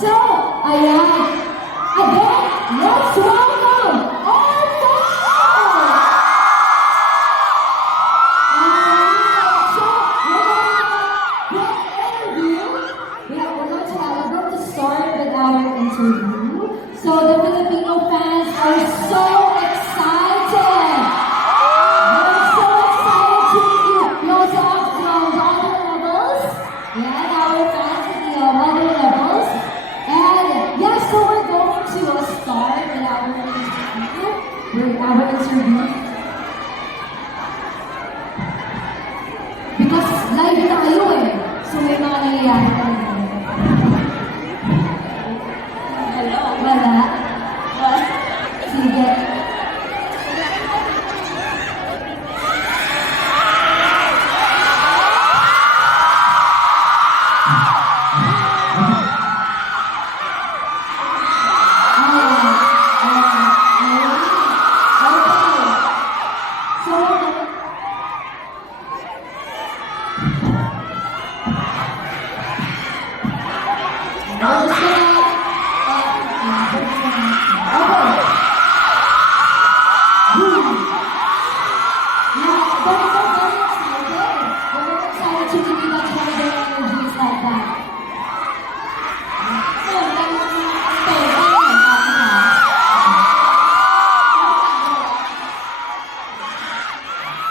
So, ayan. Again, let's welcome our fans! So, we're about to start with our interview. So, the Filipino fans are so excited! They're so excited to meet you. We also have other levels. Yeah, our fans in the other levels. And yeah, so we're going to start with our interview. Because live tayo eh. So may mga nangyayari tayo. Hello? Wala? Wala? Sige.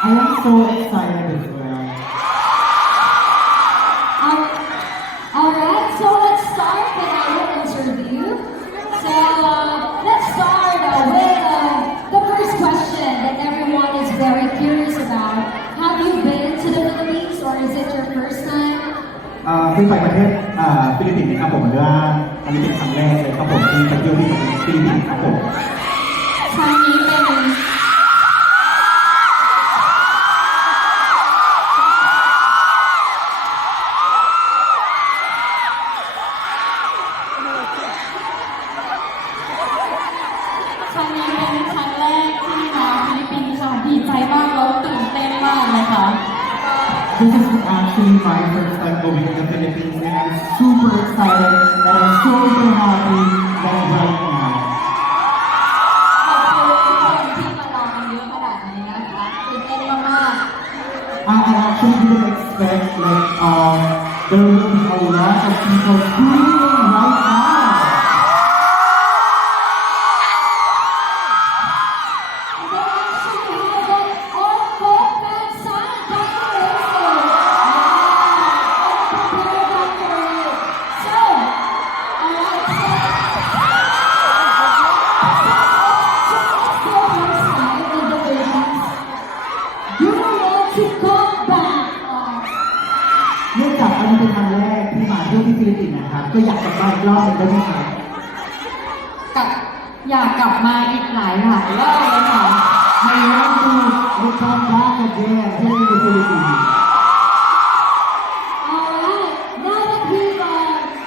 I am so excited as well. Alright, so let's start with our interview. So let's start with the first question that everyone is very curious about. Have you been to the Philippines or is it your first time? ขึ้นไปประเทศฟิลิปปินส์นะครับผมหรือว่าอันนี้เป็นครั้งแรกเลยครับผมที่ไปเที่ยวที่ฟิลิปปินส์ครับผม ครั้งนี้เป็น ครั้งนี้เป็นครั้งแรกที่มาฟิลิปปินส์ค่ะดีใจมากแล้วตื่นเต้นมากเลยค่ะ This is actually my first time going to the Philippines and I'm super excited and I'm super happy that I'm right now. ขอบคุณทุกคนที่มารอกันเยอะขนาดนี้นะคะตื่นเต้นมาก I actually didn't expect there will be a lot of people tuning in right now. You want to come back? เนื่องจากอันนี้เป็นครั้งแรกที่มาเที่ยวที่ฟิลิปปินส์นะครับก็อยากกลับบ้านอีกรอบหนึ่งได้ไหมครับ อยากกลับมาอีกหลายรอบเลยค่ะ I want to return back again here in the Philippines. Alright, now that we've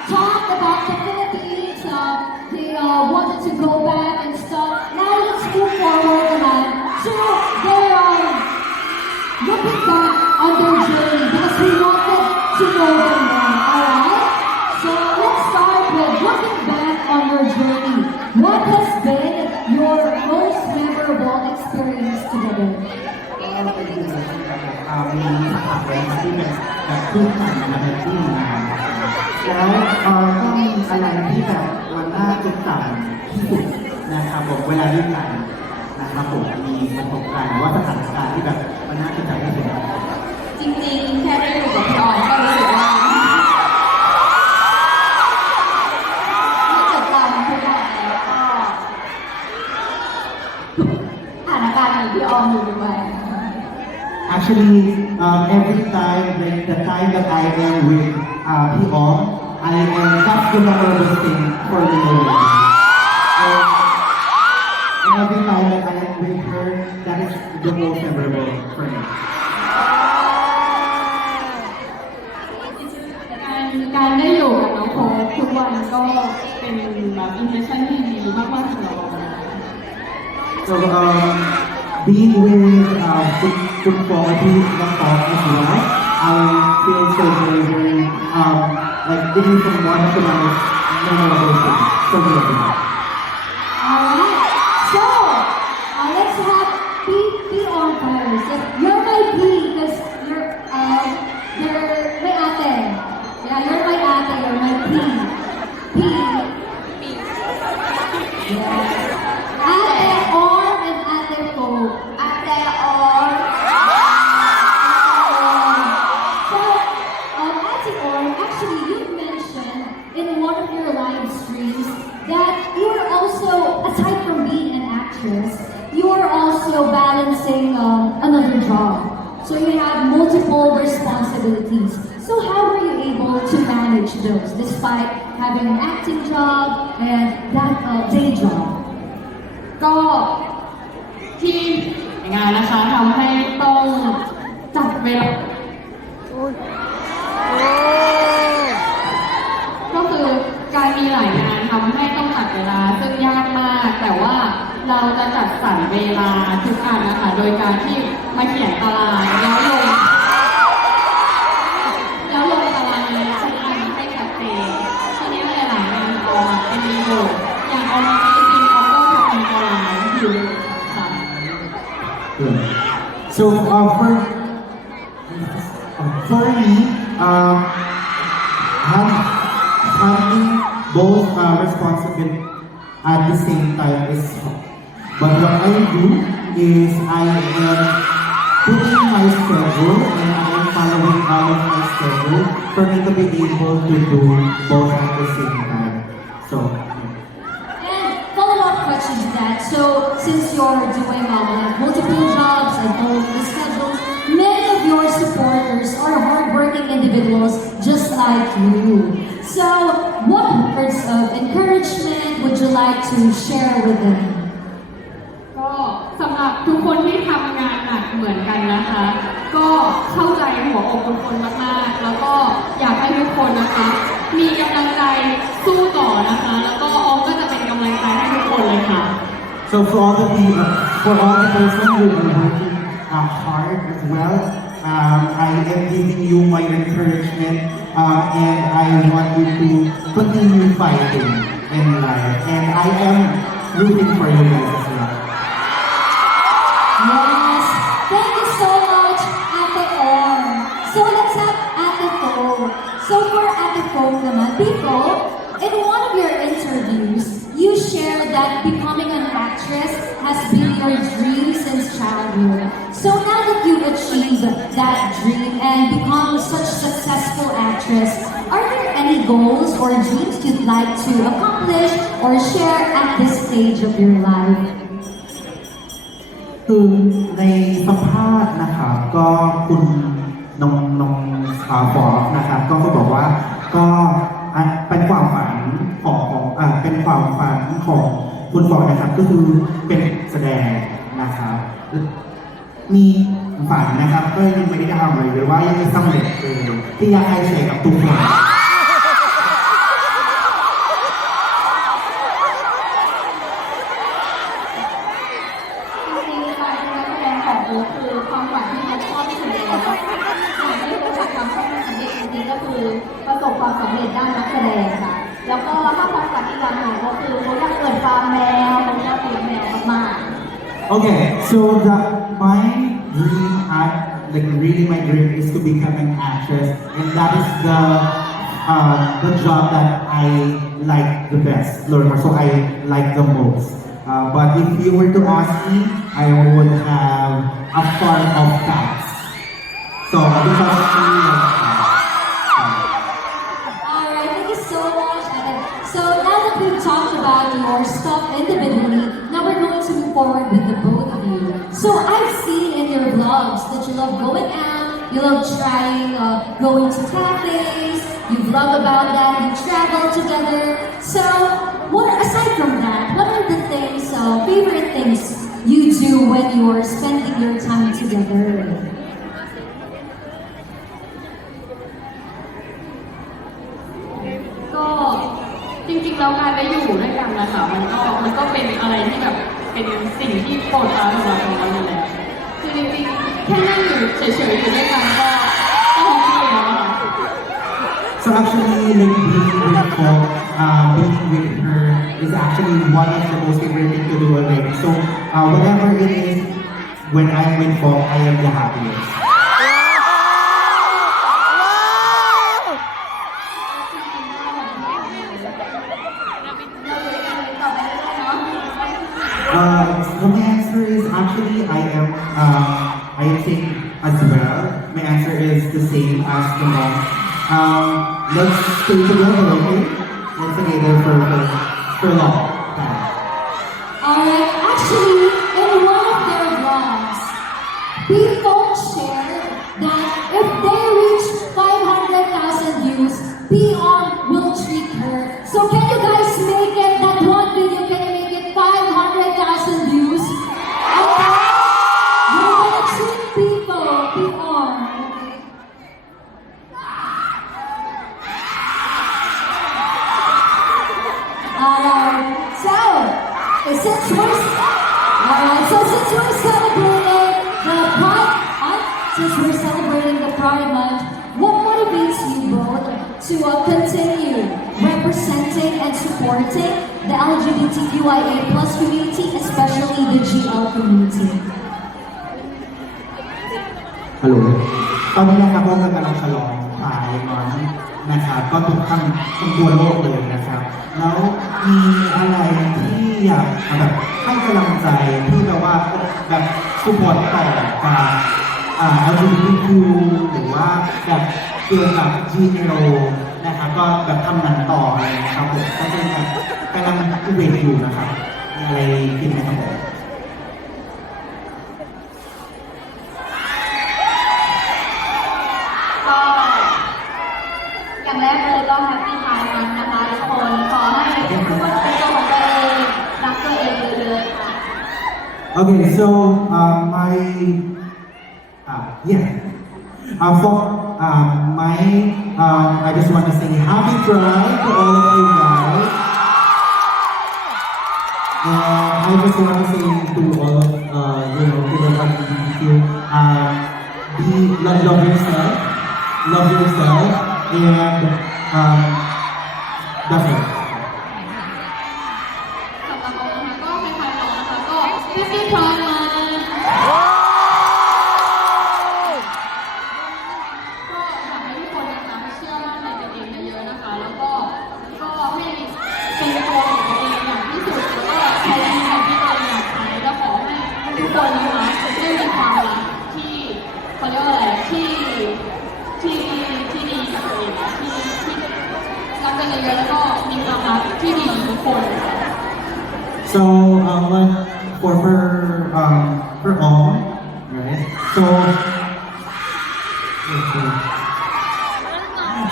talked about the Philippines, they wanted to go back and stuff. Now let's move forward to their looking back on their journey because we wanted to know them more. Alright, so let's start with looking back on your journey. What has been your most memorable experience together? มีสถานแรกที่เป็นแบบคู่กันมาในที่งานแล้วก็มีอะไรที่แบบวันน่าจดจำที่สุดนะครับผมเวลาเล่นกันนะครับผมมีประสบการณ์หรือว่าสถานการณ์ที่แบบมันน่าจดจำที่สุด จริงๆแค่ได้อยู่กับพี่ออยก็รู้สึกว่าไม่จดจำทุกอย่างแล้วก็สถานการณ์มีพี่ออยอยู่ด้วย Actually, every time, like the time that I am with P.O., I am that's the memorable thing for me. And every time that I am with her, that is the most memorable for me. การได้อยู่กับน้องโค้ชทุกวันก็เป็นแบบอิมเพรสชั่นที่ดีมากๆสำหรับเรา So, being with good quality laptop as well, I feel so very, very, like, this is from one of the most memorable things from your life? Alright, so let's have P on first. You're my P because you're my ate. Yeah, you're my ate, you're my P. Yeah. Ate Orm and Ate Po. Ate Orm. So, Ate Orm, actually you mentioned in one of your live streams that you are also, aside from being an actress, you are also balancing another job. So you have multiple responsibilities. So how were you able to manage those despite having an acting job and that day job? ก็ที่งานนะคะทำให้ต้องจัดเวลาก็คือการมีหลายงานทำให้ต้องจัดเวลาซึ่งยากมาก แต่ว่าเราจะจัดสรรเวลาทุกอันนะคะโดยการที่มาเขียนตารางแล้วลงตารางนี้ทุกอันให้ชัดเจนทีนี้หลายๆงานออกมาเป็นรีโมทอย่างออกมาจริงๆเขาก็จะมีตารางอยู่ค่ะ Good. So for me, having both responsibility at the same time is hard. But what I do is I am putting my schedule and I am following all of my schedule for me to be able to do both at the same time. So. And follow-up question to that. So since you're doing multiple jobs and all the schedules, many of your supporters are hardworking individuals just like you. So what words of encouragement would you like to share with them? ก็สำหรับทุกคนที่ทำงานหนักเหมือนกันนะคะ ก็เข้าใจหัวอกทุกคนมากๆ แล้วก็อยากให้ทุกคนนะคะ มีกำลังใจสู้ต่อนะคะ แล้วก็ออมก็จะเป็นกำลังใจให้ทุกคนเลยค่ะ So for all the people, for all the person who are working hard as well, I am giving you my encouragement, and I want you to continue fighting in life, and I am rooting for you guys as well. Yes, thank you so much, Ate Orm. So let's have Ate Fo. So for Ate Fo naman, Biko, in one of your interviews, you shared that becoming an actress has been your dream since childhood. So now that you've achieved that dream and become such a successful actress, are there any goals or dreams you'd like to accomplish or share at this stage of your life? คือในสัมภาษณ์นะครับก็คุณน้องฟอร์นะครับก็บอกว่าก็เป็นความฝันเป็นความฝันของคุณฟอร์นะครับก็คือเป็นแสดงนะครับมีฝันนะครับก็ยังไม่ได้ทำอะไรเลยว่ายังไม่สำเร็จเลยที่อยากให้แชร์กับทุกคน จริงๆการเป็นนักแสดงของโอ๊คคือความฝันที่เขาชอบที่สุดเลยนะสิ่งที่โอ๊คอยากทำให้มันสำเร็จจริงๆก็คือประสบความสำเร็จด้านนักแสดงค่ะ แล้วก็ถ้าความฝันอีกอย่างหนึ่งก็คือโอ๊คอยากเปิดฟาร์มแมวโอ๊คอยากเลี้ยงแมวมากๆ Okay, so my dream, like really my dream is to become an actress, and that is the job that I like the best, Lord. So I like the most. But if you were to ask me, I would have a farm of cats. So because I like cats. Alright, thank you so much, Adam. So now that we've talked about your stuff individually, now we're going to move forward with the both of you. So I've seen in your vlogs that you love going out, you love trying going to cafes, you vlog about that, you travel together. So aside from that, what are the things, favorite things you do when you're spending your time together? ก็จริงๆแล้วการได้อยู่ด้วยกันนะคะมันก็เป็นอะไรที่แบบเป็นสิ่งที่โปรดปรานสำหรับเราอยู่แล้วคือจริงๆแค่นั่งอยู่เฉยๆอยู่ด้วยกันก็โอเคแล้วค่ะ So actually, like being with Folk, being with her is actually one of the most favorite things to do already. So whatever it is, when I'm with Folk, I am the happiest. So my answer is actually I am saying as well. My answer is the same as the mom. Let's stay together, okay? Let's stay together for long time. Alright, actually, in one of their vlogs, people shared that if they reach 500,000 views, PR will treat her. So can you guys make it, that one video, can you make it 500,000 views? Okay? We're gonna treat people, PR, okay? Since we're celebrating the Pride Month, what motivates you both to continue representing and supporting the LGBTQIA+ community, especially the GL community? Hello. ตอนนี้นะครับเรากำลังฉลองพายมันนะครับก็ทุกทั้งทั่วโลกเลยนะครับแล้วมีอะไรที่อยากแบบให้กำลังใจที่แบบว่าแบบสปอร์ตต่อการLGBTQ หรือว่าแบบเกี่ยวกับ GL นะครับก็แบบทำงานต่ออะไรนะครับผมก็เป็นแบบกำลังเวทอยู่นะครับมีอะไรคิดไหมครับผม ก็อย่างแรกเลยก็แฮปปี้ไทม์มันนะคะทุกคนขอให้ทุกคนเป็นตัวของตัวเองรักตัวเองเลยค่ะ Okay, so my for my I just want to say happy Pride to all of you guys. And I just want to say to all of to the LGBTQ, love yourself, and that's it. สำหรับเรานะคะก็คล้ายๆน้องนะคะก็แฮปปี้ไทม์มันก็อยากให้ทุกคนนะคะเชื่อมั่นในตัวเองเยอะๆนะคะแล้วก็ให้เป็นตัวของตัวเองอย่างที่สุดแล้วก็ใช้ชีวิตอย่างที่ตัวเองอยากใช้แล้วขอให้ทุกคนนะคะได้มีความรักที่เขาเรียกว่าอะไรที่ดีกับตัวเองที่รักกันเยอะๆแล้วก็มีความรักที่ดีทุกคน So for all, right? So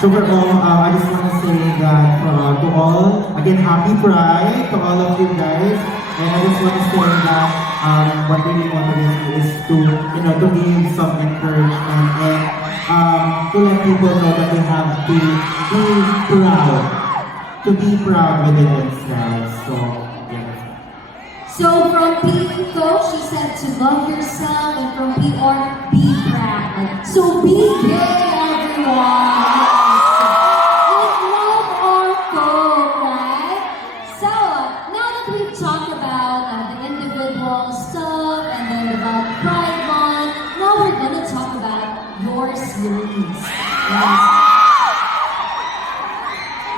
for all, I just want to say that to all, again, happy Pride to all of you guys. And I just want to say that what really motivates me is to give some encouragement and to let people know that they have to be proud within themselves. So, yeah. So from Pico, she said to love yourself, and from PR, be proud. So be gay, everyone. And love our folk, right? So now that we've talked about the individual stuff and then about Pride Month, now we're gonna talk about your series. Yes.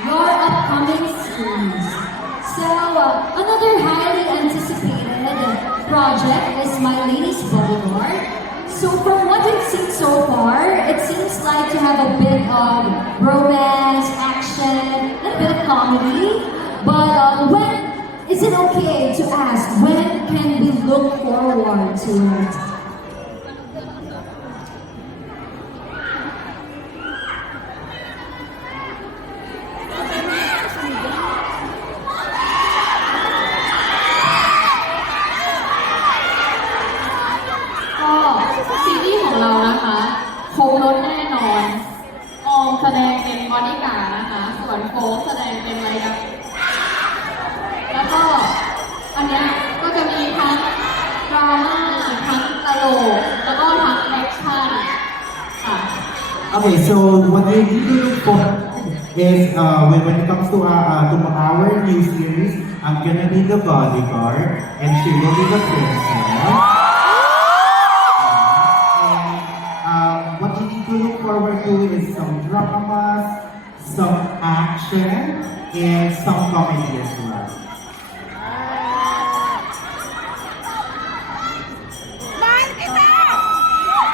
Your upcoming series. So, another highly anticipated project is My Lady's Bodyguard. So, from what we've seen so far, it seems like to have a bit of romance, action, and a bit of comedy. But when is it okay to ask, when can we look forward to it? on ออมแสดงเป็นบอดี้การ์ดนะคะส่วนโฟกแสดงเป็นไวดักแล้วก็อันเนี้ยก็จะมีทั้งดราม่าทั้งตลกแล้วก็ทั้งแอคชั่นค่ะ Okay, so what they really look for is when it comes to our new series, I'm gonna be the bodyguard and she will be the princess. What you need to look forward to is some dramas, some action, and some comedy as well.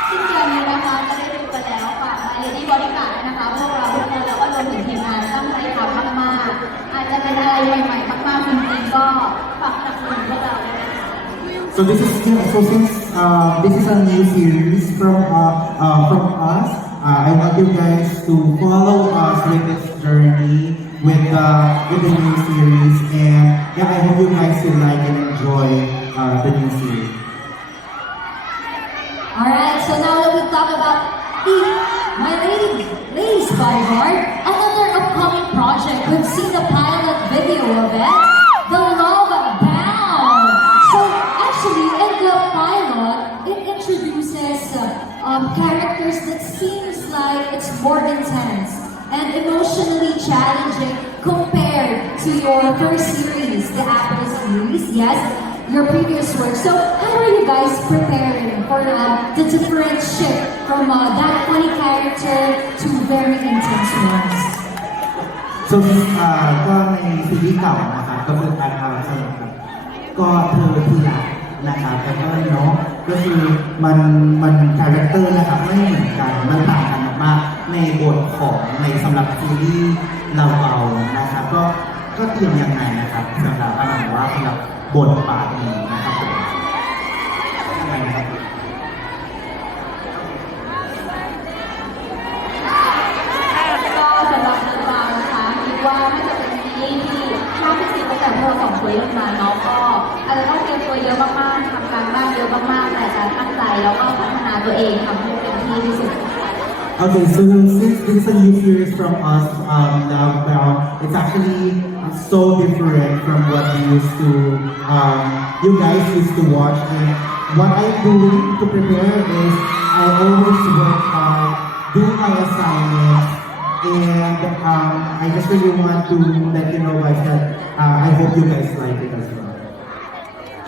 สิ้นเดือนนี้นะคะจะได้ดูกันแล้วฝากมาเลดี้บริการด้วยนะคะพวกเราทุกคนแล้วก็รวมถึงทีมงานตั้งใจทำมากๆอาจจะเป็นอะไรใหม่ๆมากๆจริงๆก็ฝากสนับสนุนพวกเราด้วยนะคะ So this is since this is a new series from us. I want you guys to follow us with this journey with the new series, and yeah, I hope you guys will like and enjoy the new series. Alright, so now that we've talked about my ladies bodyguard, another upcoming project, we've seen the pilot video of it, The Love Bound. So actually, in the pilot, it introduces characters that seems like it's more intense and emotionally challenging compared to your first series, the Apple series, yes, your previous work. So how are you guys preparing for the different shift from that funny character to very intense ones? So ก็ในซีรีส์เก่านะครับก็คือการทำสนุกครับก็เธอทีหลังนะครับแต่ก็เนาะก็คือมันคาแรคเตอร์นะครับไม่เหมือนกันมันต่างกันมากๆในบทของในสำหรับซีรีส์เรานะครับก็เตรียมยังไงนะครับสำหรับอะไรว่าสำหรับบทบาทนี้นะครับผมยังไงนะครับ ก็สำหรับเรื่องราวนะคะคิดว่าน่าจะเป็นซีรีส์ที่มากที่สุดตั้งแต่พวกเราสองคนเล่นมาเนาะก็อาจจะต้องเตรียมตัวเยอะมากๆทำการบ้านเยอะมากๆแต่จะตั้งใจแล้วก็พัฒนาตัวเองทำให้เต็มที่ที่สุด Okay, so since this is a new series from us, Love Bound, it's actually so different from what you guys used to watch. And what I do to prepare is I always work hard, do my assignments, and I just really want to let you know guys that I hope you guys like it as well.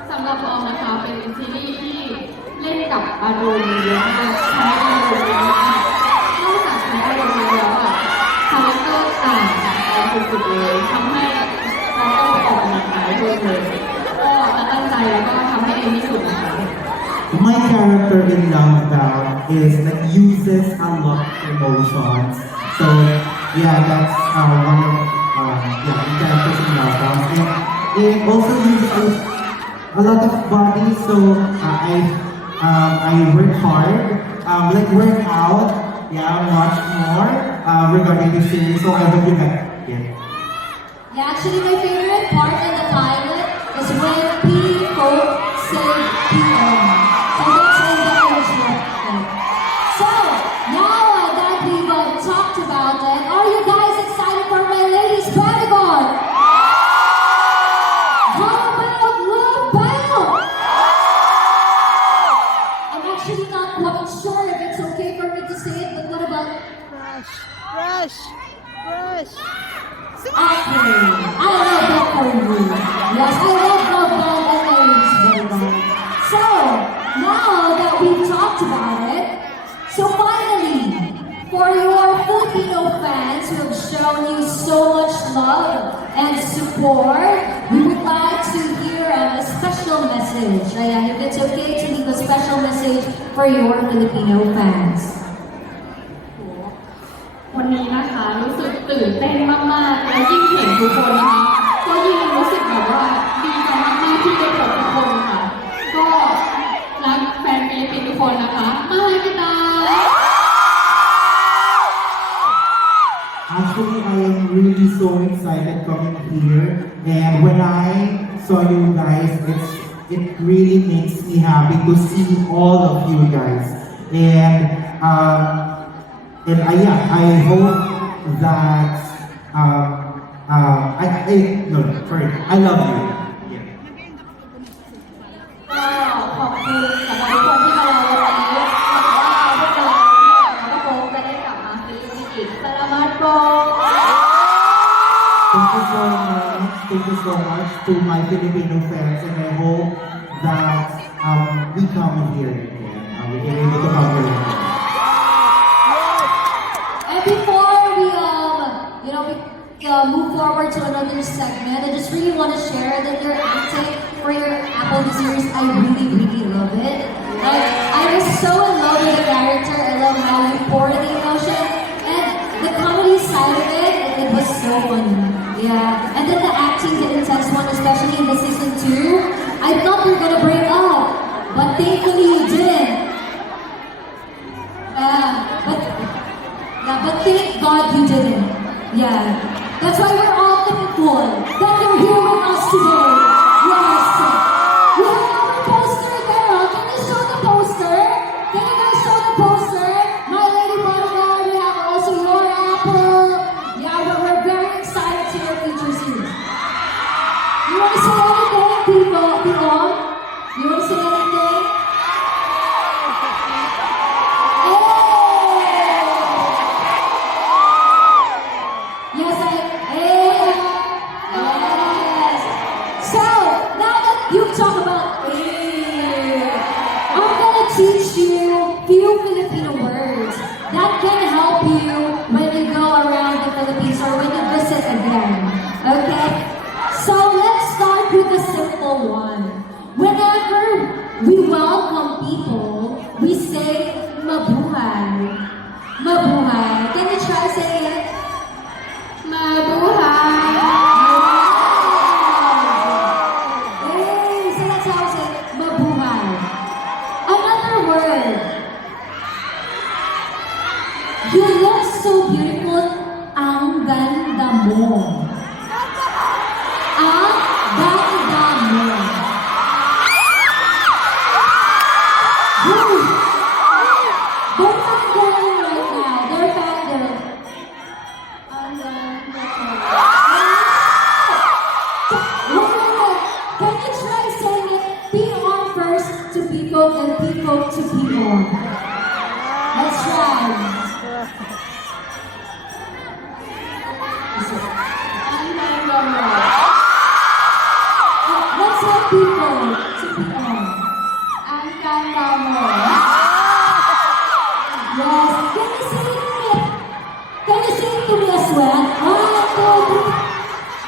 สำหรับออมนะคะเป็นซีรีส์ที่เล่นกับอารมณ์เยอะมากใช้อารมณ์เยอะมากนอกจากใช้อารมณ์แล้วอะคาแรคเตอร์ต่างจากเราสุดๆเลยทำให้เราต้องออกกำลังกายด้วยเลยก็จะตั้งใจแล้วก็ทำให้ดีที่สุดนะคะ My character in Love Bound is that uses a lot of emotions. So yeah, that's one of the characters in Love Bound. And it also uses a lot of body. So I work hard, work out, much more regarding the series. So I hope you guys Yeah, actually my favorite part in the pilot is when people say PM. So that's in the original. So now that we've talked about it, are you guys excited for my ladies bodyguard? How about Love Bound? I'm actually not quite sure if it's okay for me to say it, but what about Rush! Okay, I love that for you. Yes, I love Love Bound and my ladies bodyguard. So now that we've talked about it, so finally, for your Filipino fans who have shown you so much love and support, we would like to hear a special message. Ayan, if it's okay to leave a special message for your Filipino fans. วันนี้นะคะรู้สึกตื่นเต้นมากๆและยิ่งเห็นทุกคนนะคะก็ยิ่งรู้สึกแบบว่าดีใจมากๆที่ได้พบทุกคนค่ะก็รักแฟนฟิลิปปินส์ทุกคนนะคะมาให้กันนะ Actually, I am really so excited coming here, and when I saw you guys, it really makes me happy to see all of you guys. And I hope that I love you. Yeah. ก็ขอบคุณสำหรับทุกคนที่มาเราวันนี้หวังว่าพวกเราแล้วก็โป๊กจะได้กลับมาฟิลิปปินส์อีกสลามัดโป๊ก you so much to my Filipino fans, and I hope that we come here again. We can able to come here again. And before we, move forward to another segment, I just really want to share that your acting for your Apple series, I really, really love it. Like, I was so in love with the character. I love how you pour the emotion. And the comedy side of it was so funny. Yeah. And then the acting, the intense one, especially in the season 2, I thought you were gonna break up. But thankfully you didn't. But thank God you didn't. Yeah. That's why we're all thankful that you're here with us today. Yes. We have our poster there. Can you show the poster? Can you guys show the poster? My Lady Bodyguard, we have also your Apple. Yeah, we're very excited to your features here. You want to say anything, people? You want to say anything? Talk about I'm gonna teach you few Filipino words that can help you when you go around the Philippines or when you visit again. Okay? So let's start with the simple one. Whenever we welcome people, we say mabuhay. Mabuhay. Can you try saying it? Mabuhay. You look so beautiful. Ang ganda mo. Ang ganda mo. They're fangirling right now. They're fangirling. Ang ganda mo. Can you try saying it? P-on first to people and people to people. Let's try. Let's have people to people. Ang ganda mo. Yes. Can you sing it to me? Can you sing it to me as well? 1, 2, 3.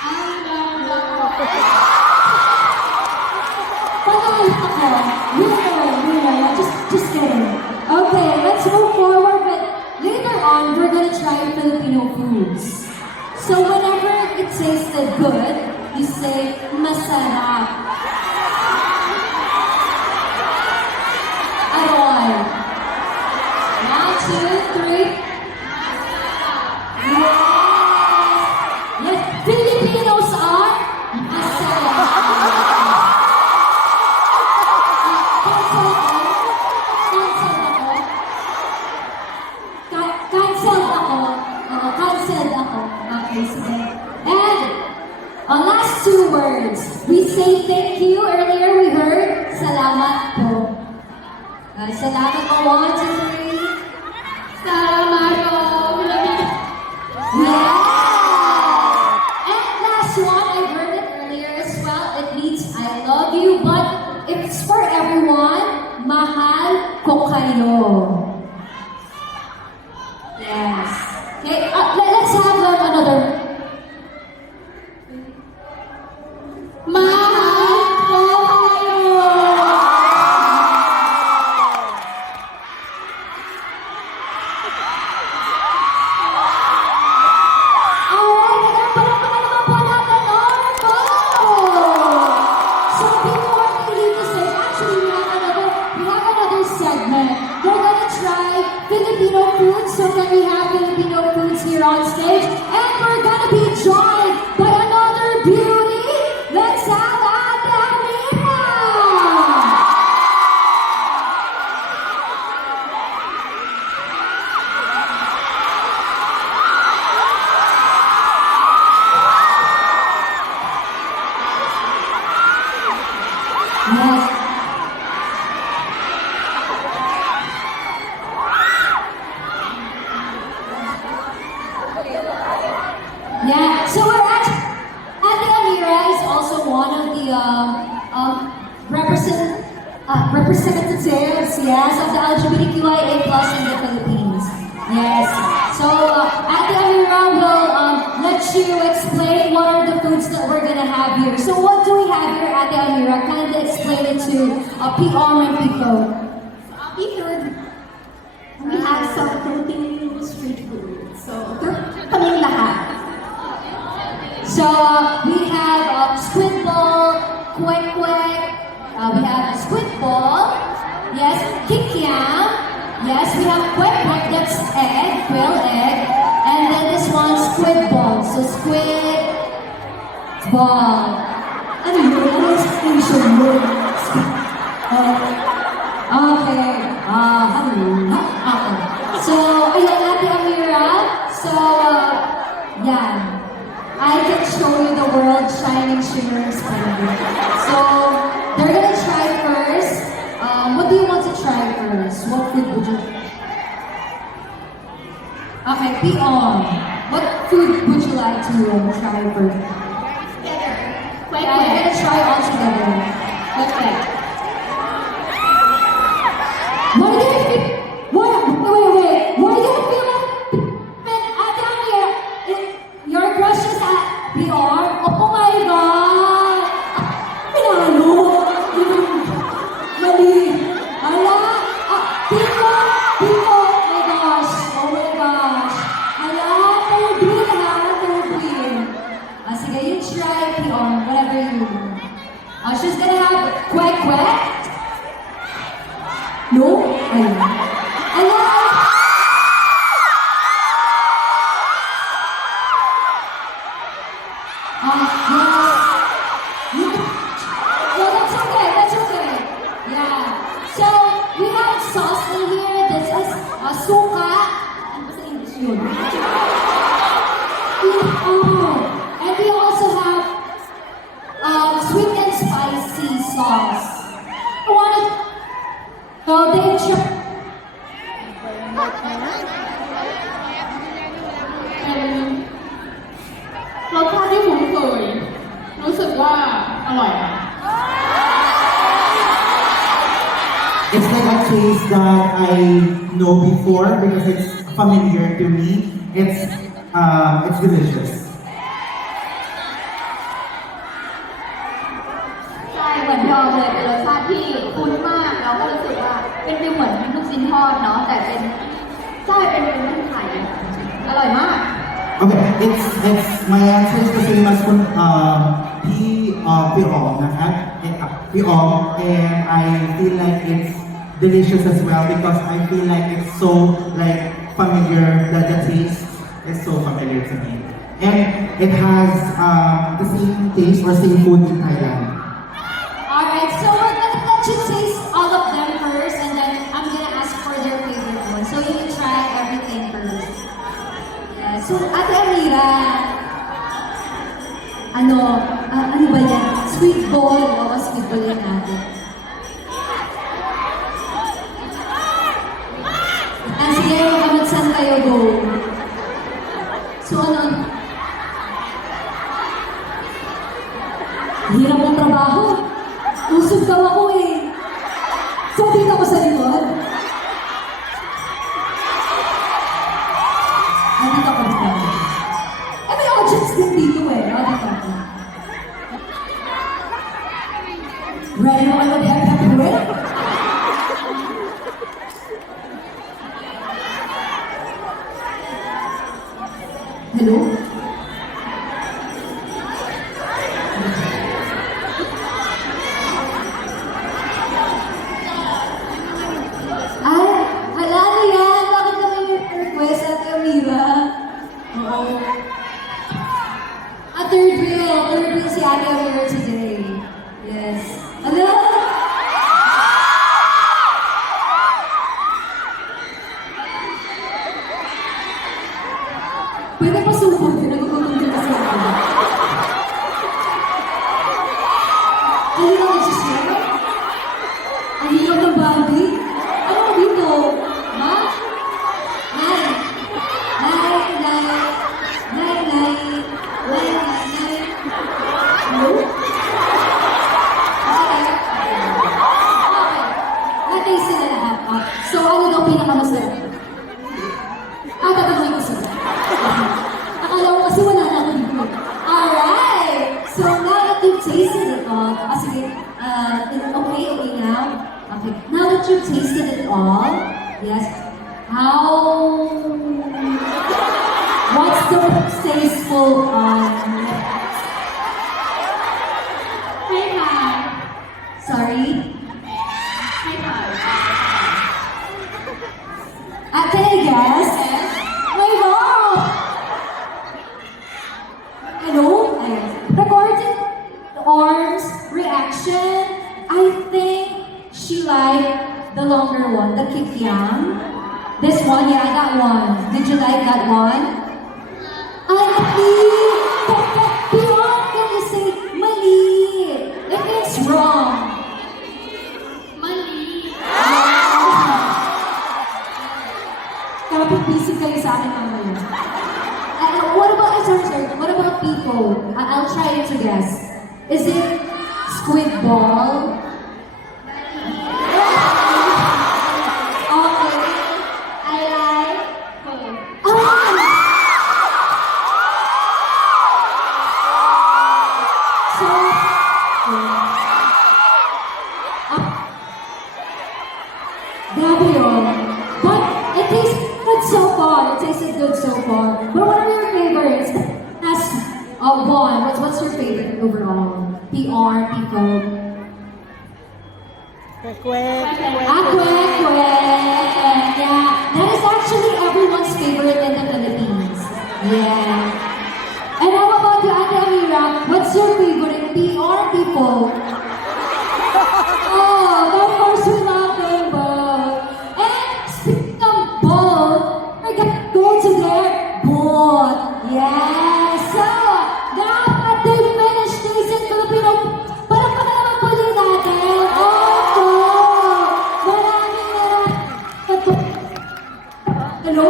Ang ganda mo. Pangalit ako. You know. Just kidding. Okay, let's move forward. But later on, we're gonna try Filipino foods. So whenever it tasted good, you say masarap. Aroy. 1, 2, 3. Yes. Yes. Filipinos are masarap. Cancelled ako. Okay, sige. And last 2 words. We say thank you. Earlier we heard salamat po. Salamat po. 1, 2, 3. Salamat po. Yeah. And last one, I heard it earlier as well. It means I love you, but it's for everyone. Mahal ko kayo. Yes. Okay, let's have another. Mahal ko kayo. Alright, palakpakan naman po natin our goal. So before we leave the stage, actually we have another segment. We're gonna representatives, yes, of the LGBTQIA plus in the Philippines. Yes. So, Ate Amira will let you explain what are the foods that we're gonna have here. So, what do we have here, Ate Amira? Kindly explain it to PR and people. Here, we have some Filipino street food. So, kaming lahat. So, we have squid ball, kwek-kwek, we have squid ball, yes, kikiam, yes, we have kwek-kwek, that's egg, quail egg, and then this one, squid ball. So, squid ball. Ano yun? Ano yung explanation mo? Okay. Ano yun? Okay. So, ayan, Ate Amira. So, yan. I can show you the world shining, shimmering, splendid. So, they're gonna try first. What do you want to try first? What food would you? Okay, Pion. What food would you like to try first? Kwek Yeah, we're kwek. gonna try all together. Okay. What are you gonna feel? Wait. What are you gonna feel like? Ate Amira, your crush is at Pion? Oh my God! Pinalo! Mali! Ala! Pico! Oh my gosh! Oh my gosh! Ala! Third wheel ha! Third wheel! Sige, you try Pion, whatever you want. She's gonna have kwek-kwek. No? Ayun. Ala! No, that's okay. That's okay. Yeah. So, we have sauce in here. This is suka. Ano ba sa English yun? And we also have sweet and spicy sauce. I want it. So, they try. รสชาติที่คุ้นเคยรู้สึกว่าอร่อยนะ It's like a taste that I know before because it's familiar to me. It's delicious. ใช่เหมือนยอมเลยเป็นรสชาติที่คุ้นมากแล้วก็รู้สึกว่าเป็นฟีลเหมือนลูกชิ้นทอดเนาะแต่เป็นใช่เป็นลูกไข่อร่อยมาก Okay, it's my answer is the same as from Piong, Piong, and I feel like it's delicious as well because I feel like it's so like familiar that the taste is so familiar to me, and it has the same taste or same food in Thailand. Alright, so we're gonna let you taste all of them first, and then I'm gonna ask for their favorite one. So you can try everything first. Yeah, so Ate Amira, ano ba yan? Sweet ball. Oo, sweet ball yan natin. Sige, makamagsan kayo, go. So ano? Hirap ng trabaho. Usog daw ako eh. So, dito ako sa likod. Dito ako dito. Eh, may audience din dito eh. Dito ako. Ready mo kayo mag-hep-hep-hep? Hello? Ay, hala ano yan? Bakit naman yung request, Ate Amira? Oo. Third wheel si Ate Amira today. Yes. Hala! Pwede pa supot, nagugutom din kasi ako. Ang hirap nagsishare? Ang hirap ng body? Ano ko dito? Ha? Nay! Hello? Okay. Okay. Ah, sige. Okay now? Okay. Now that you've tasted it all, yes, what's the most tasteful Hey, hi. sorry? Hey, hi. Can I guess? Wait, wow! Hello? Recording the arms reaction, I think she liked the longer one, the kikiam. This one, yeah, that one. Did you like that one? Mali! Beyond when you say mali, it means wrong. Mali. Kapag-bisip kayo sa akin mamaya. What about, sorry, what about people? I'll try to guess. Is it squid ball? Okay. I like her. Ah! So, grabe yun. But it tastes good so far. It tasted good so far. But what are your favorites? As one, what's your favorite overall? PR, people. Quick, quick. Yeah, that is actually everyone's favorite in the Philippines. Yeah. And how about you, Ate Amira? What's your favorite? PR, people. Oh, of course we love them both. And speaking of both, we're gonna go to their boat. Yeah, so dapat they finish this in Filipino. Parang pa naman po din natin. Opo! Maraming hello?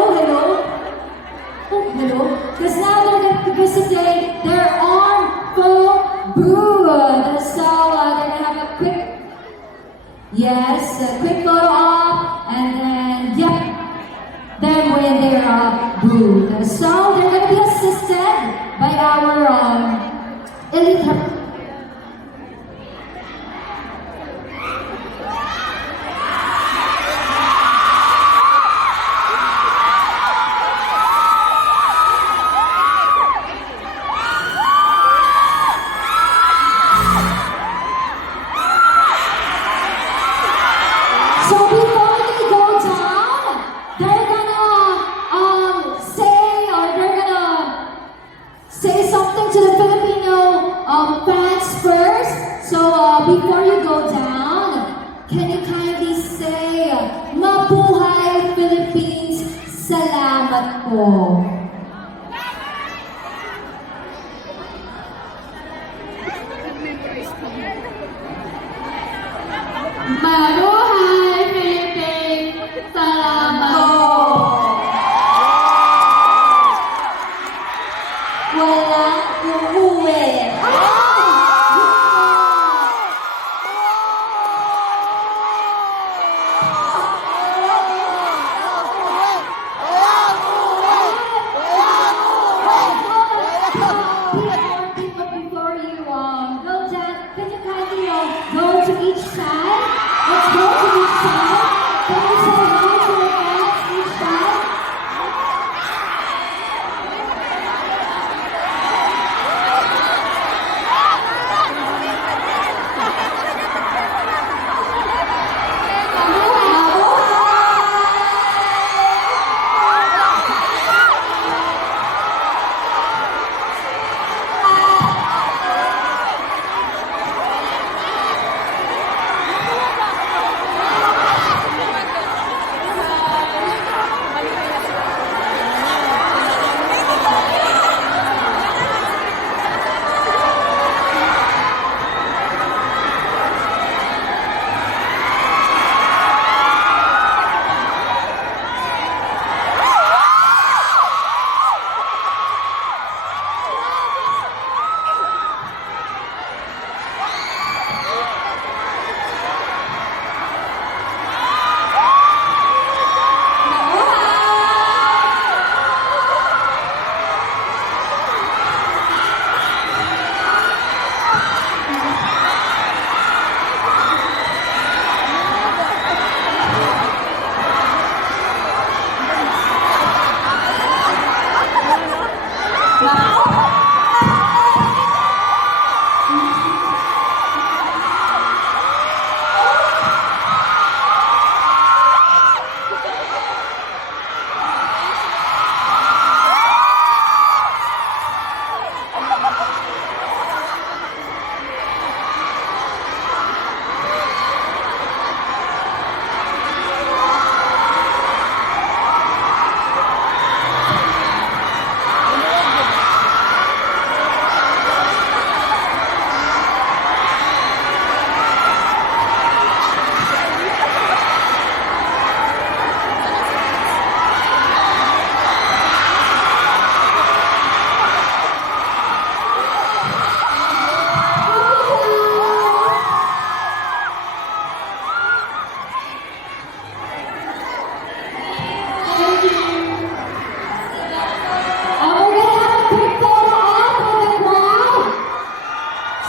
Oh, hello? Because now they're gonna be visiting their arm for booth. So they're gonna have a quick photo op, and then, yep, them when they're booth. So they're gonna be assisted by our elite. So before they go down, they're gonna say something to the Filipino fans first. So before you go down, can you kindly say, Mabuhay Philippines, salamat po. Mabuhay, Philippines! Salamat po! Walang uuwi. Before you go down, can you kindly go to each side? Let's go to each side. Can you say hi to your fans each side?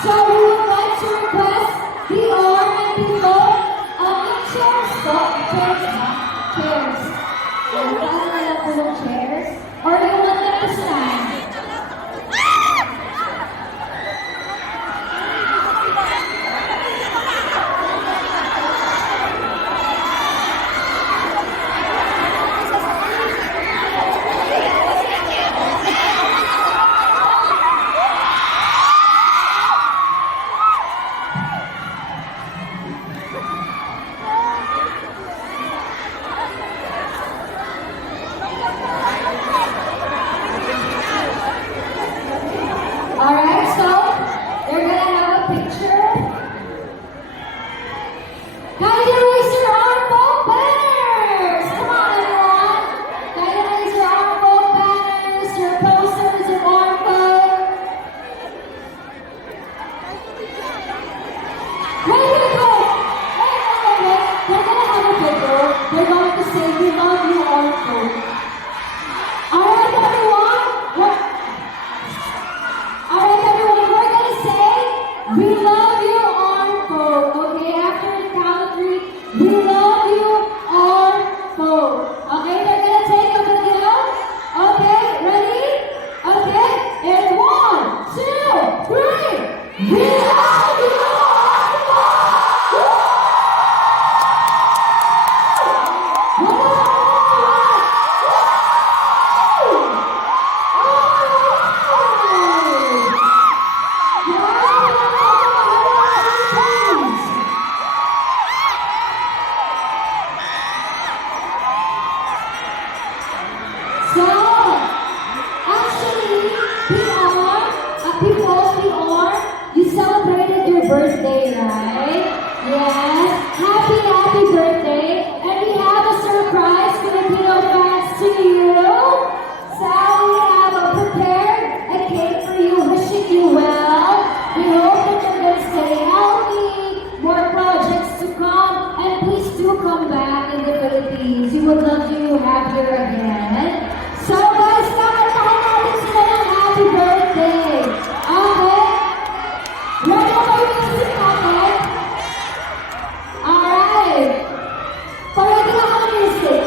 So we would like to request the and people in chairs po. Chairs. Paano na lang po yung chairs? Or you want them to stand? Alright, so they're gonna have a picture. Kindly raise your arm, both banners! Come on, everyone! Kindly raise your arm, both banners, your posters, your arm both. Wait, wait, wait! Wait. They're gonna have a picture. They're going to say, we love you, arm both. Alright, everyone? Alright, everyone, we're gonna say, we love you, Armfo. Okay, after the count of three, we love you, Armfo. Okay, they're gonna take a video. Okay, ready? Okay, and 1, 2, 3. We love you, Armfo. So, actually, people, you celebrated your birthday, right? Yes. Happy birthday. And we have a surprise Filipino fans to you. So, we have prepared a cake for you, wishing you well. We hope that you're going to stay healthy, more projects to come, and please do come back in the Philippines. We would love you happier again. So guys, kakatahan natin sila ng happy birthday. Okay? Ready na ba yung music natin? Alright. Parang na ka ng music.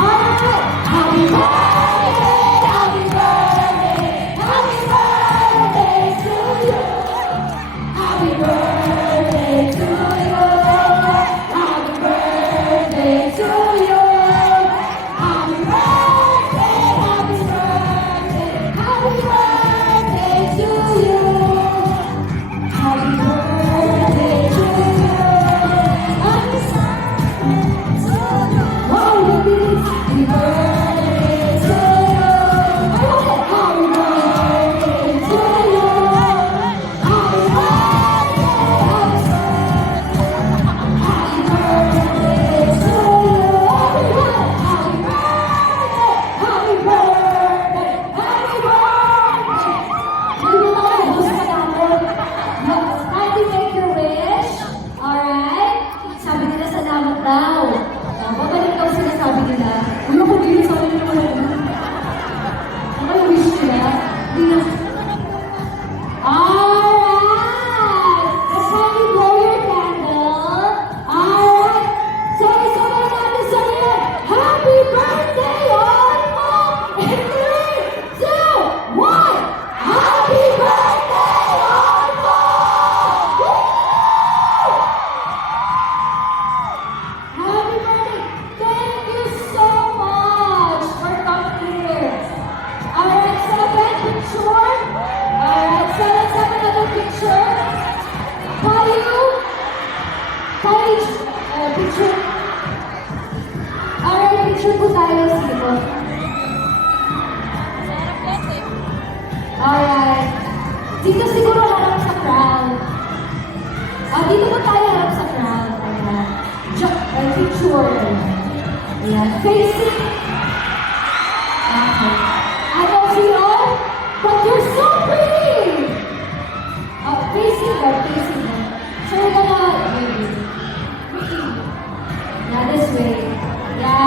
Alright. Happy birthday, happy birthday, happy birthday to you. Happy birthday to you. Happy birthday to you. Happy birthday, happy birthday, happy birthday to you. Happy birthday to you. Wow, baby, happy birthday to you. I love it. Happy birthday to you. Happy Alright! It's time to blow your candle. Alright! Say natin sa inyo, happy birthday, Olmo! In 3, 2, 1! Happy birthday, Olmo! Happy birthday! Thank you so much for coming here. Alright, 7 picture. Alright, 7 another picture. Picture. Alright, picture po tayo dito. Alright. Dito siguro harap sa crowd. Dito po tayo harap sa crowd. Alright. Picture. Ayan. Facing. Okay. I don't see all, but you're so pretty! Facing them. So we're gonna, yeah, this way. Yeah,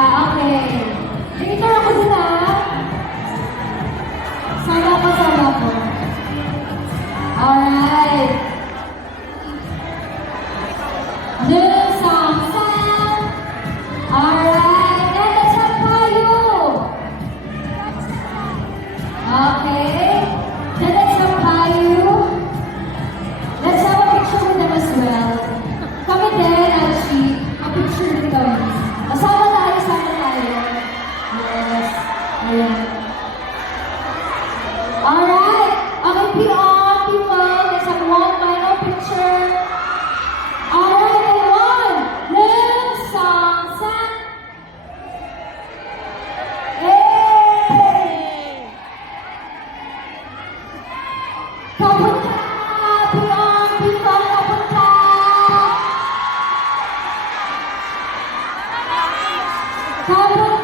ขอบคุณ